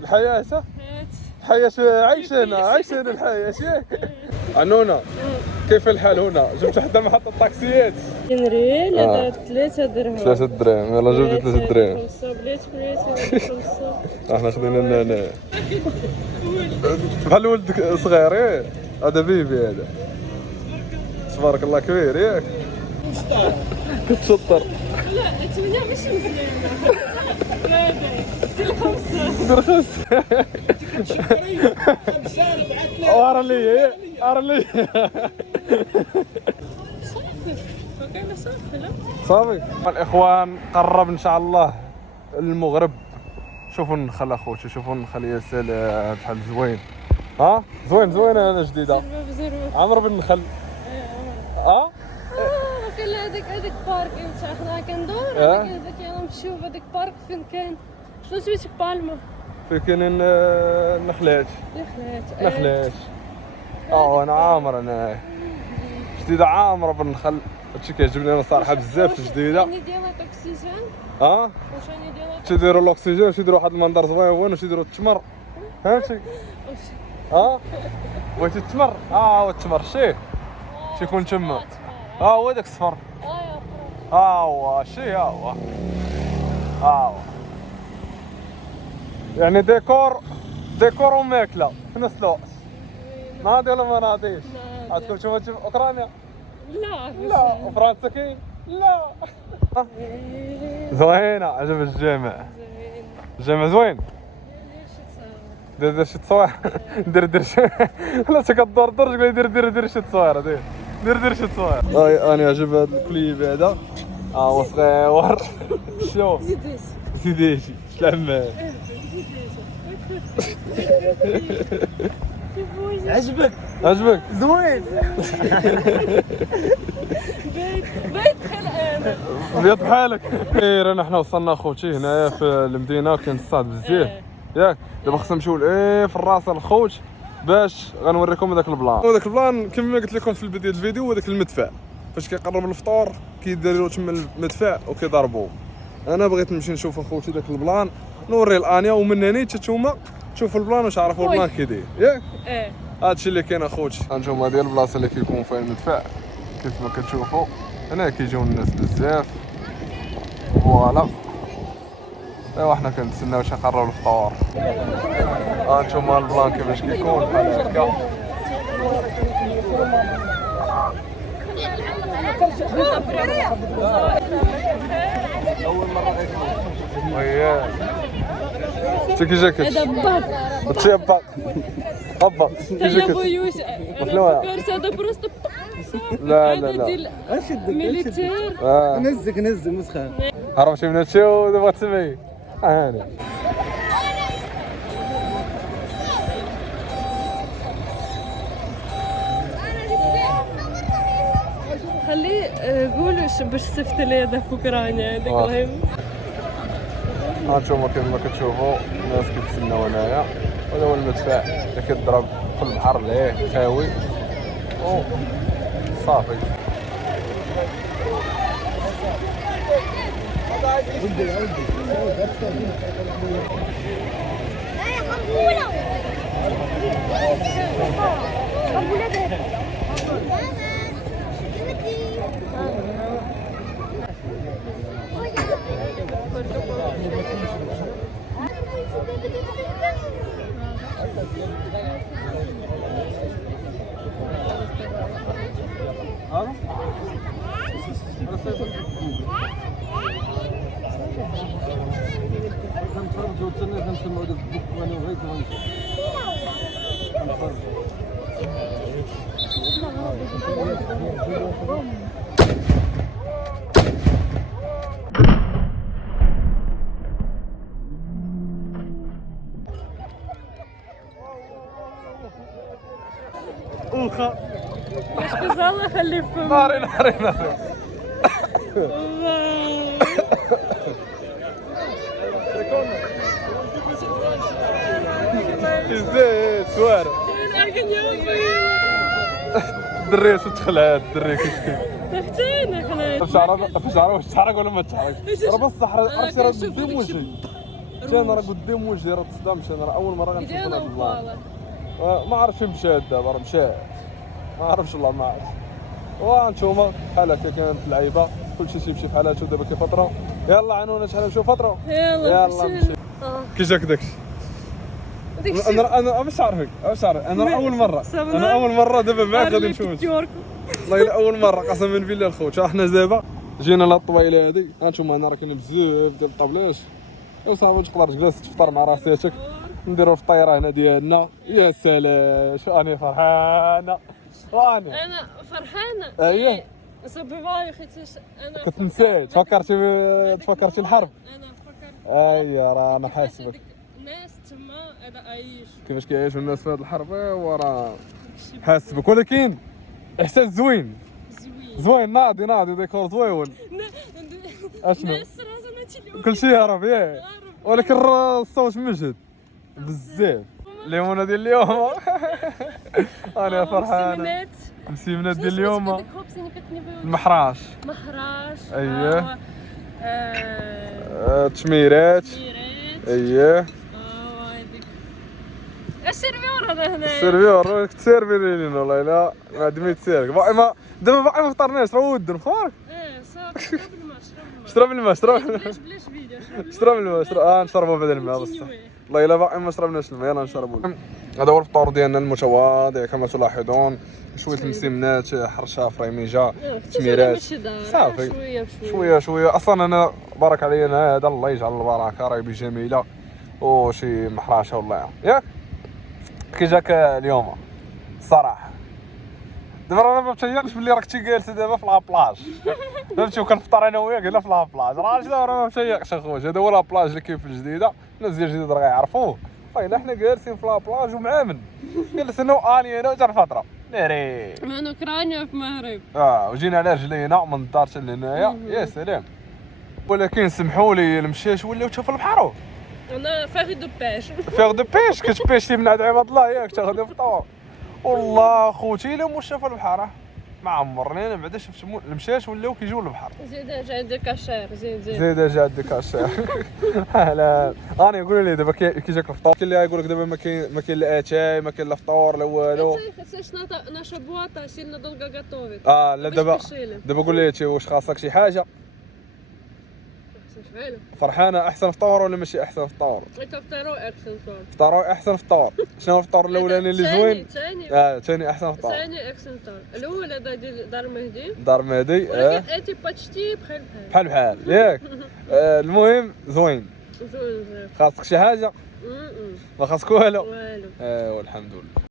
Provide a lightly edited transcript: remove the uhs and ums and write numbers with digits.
الحياة الحياة عايشين الحياة. عنونا كيف الحال هنا؟ جبت حتى محطة طاكسيات. ريال هذا 3 درهم. 3 دراهم، يلا جبت 3 دراهم. 5 بليت 5. احنا خدينا بحال ولدك صغير. هذا بيبي هذا. تبارك الله كبير ياك. كتشطر. لا 8 ماشي مزيانة. دير 5. ارلي صافي الاخوان. قرب ان شاء الله المغرب. شوفوا النخل اخوتي، شوفوا النخل يا سلام بحال زوين. زوين انا جديده عمرو بالنخل. كاين هذاك بارك حنا كندور هذاك يلا نمشيو هذاك بارك فين كاين شنو سميتك بالما فين كاينين النخلات. انا عامر انا جديده عامره بالنخل. هادشي كيعجبني انا صراحه بزاف الجديده. يعني ديالها الاكسجين واش يعني ديالها تيديروا الاكسجين وتيديروا واحد المنظر زوين وتيديروا التمر. فهمتي؟ بغيتي التمر؟ هو التمر شي تيكون تما. هو داك الصفر. هو شي هو يعني ديكور وماكله في نفس الوقت. ناضي ولا ما ناضيش؟ عندكم تشوفوا في اوكرانيا؟ لا وفرنسا كاين؟ لا. زوينه عجب الجامع. الجامع زوين. دير شي تصوير. دير شي لا كدور تقول لي دير شي تصوير. دير شي تصوير. انا عجب هذا الكليب هذا. هو صغير. شوف زيديشي سلام. عجبك زوين. بيت خلقان بيض بحالك. خير حنا وصلنا اخوتي هنايا في المدينه. كاين الصاد بزاف ياك. دابا خصنا نمشيو في الراس الخوت باش غنوريكم هذاك البلان. كما قلت لكم في البدايه الفيديو، هذاك المدفع فاش كيقرب الفطور كيديروا تما المدفع وكيضربوه. انا بغيت نمشي نشوف اخوتي داك البلان، نوري الانيا ومن هنا حتى نتوما تشوفوا البلان واش عرفوا البلان كيداير ياك. هادشي اللي كاين اخوتي. هانتوما ديال البلاصه اللي كيكون فيها المدفع كيف ما كتشوفوا. هنا كيجيو الناس بزاف فوالا. ايوا حنا كنتسناو باش نقربوا الفطور. هانتوما البلان كيفاش كيكون بحال هكا. اول مره وياه شتي كي جاك هادشي هبط كي جاك بويوش. انا فكرت هذا بروست. لا ميليتير. نزك مسخن هرب شي من هادشي ودابا تسمعي. هاني خلي قولوا باش صيفط لي هذا في اوكرانيا هذاك المهم. هانتوما كيما كتشوفوا الناس كيتسناو هنايا. هذا هو المدفع اللي كيضرب في البحر ليه تاوي صافي. واش كزال خلي فم ناري زيت سوار الدري شو تخلعات الدري كيفاش تحتينا خلاص في شعرك واش تحرق ولا ما تحرقش؟ راه بصح عرفتي راه بدي وجهي مشى انا راه قدام وجهي راه تصدم مشى انا راه اول مره غنشوف انا هذا البلان. وبالا ما عرفتش مشى دابا راه مشى ما عرفتش والله ما عرفتش. وانتوما بحال هكا كانت اللعيبه كلشي تيمشي بحال هادشي دابا كيفطروا. يلا عنونا شحال نمشيو فطروا. يلا نمشي. كي جاك داكشي؟ انا باش نعرفك انا اول مره دابا معاك غادي نشوف والله الا اول مره قسما بالله الخوت. حنا دابا جينا للطويله هذه هانتوما هنا راه كاين بزاف ديال الطابلاش وصافي تقدر تجلس تفطر مع راسيتك نديرو الفطيره هنا ديالنا. يا سلام شو اني فرحانه وانا انا فرحانه. اييه صافي باي خيتاش انا كنت نسيت تفكرتي الحرب. انا فكرت اييه راه انا حاسبك الناس تما هذا عايش كيفاش كيعيشوا الناس في هذه الحرب. وراه حاسبك ولكن احساس زوين ناضي ديكور زويون. اشنو الناس راسنا تيليو كلشي يهرب ياك ولكن الصوت مجهد بزاف. الليمونه ديال اليوم انا فرحانه. مسيمنات ديال اليوم المحراش اييه تشميرات اييه السيرفيور هذا هنا السيرفيور تسيرفي لينا والله الا ما عندي ما يتسيرك دابا باقي ما فطرناش راه ودن فطارك. صافي شرب الماء بلاش فيديو شرب الماء نشربوا بعد الماء بصح والله الا باقي ما شربناش الماء. يلا نشربوا. هذا هو الفطور ديالنا المتواضع كما تلاحظون. شويه المسمنات حرشه فريميجه تميرات صافي شويه اصلا انا بارك علينا هذا الله يجعل البركه راهي بجميله وشي محراشه والله ياك. كي جاك اليوم الصراحه دابا راه ما متيقش بلي راك جالس دابا في لابلاج فهمتي وكنفطر انا وياك هنا في لابلاج راه دابا ما متيقش اخويا. هذا هو لابلاج اللي كاين في الجديده الناس ديال الجديده راه غيعرفوه. طيب حنا جالسين في لابلاج ومعامن جلسنا واني انا حتى الفتره ناري من اوكرانيا في المغرب وجينا على رجلينا من الدار حتى لهنايا. يا سلام. ولكن سمحوا لي المشاش ولاو حتى في البحر. انا فاغي دو بيش كتبيشتي من عند عباد الله ياك تاخذي فطور. والله خوتي الا مشى في البحر ما عمرني انا بعدا شفت المشاش ولاو كيجيو للبحر. زيد جا عندك كاشير زيد جا عندك كاشير. اهلا انا يقولوا لي دابا كي جاك الفطور كاين اللي يقول لك دابا ما كاين لا اتاي ما كاين لا فطور لا والو. наша буата сильно долго готовит. لا دابا قول لي واش خاصك شي حاجه فرحانه احسن فطور ولا ماشي احسن فطور؟ فطور احسن فطور. شنو الفطور الاولاني اللي زوين؟ ثاني احسن فطور. ثاني احسن فطور الاول هذا ديال دار مهدي ولكن انتي باتشتي بحال ياك. المهم زوين. خاصك شي حاجه؟ ما خاصك والو. والحمد لله. والحمد لله.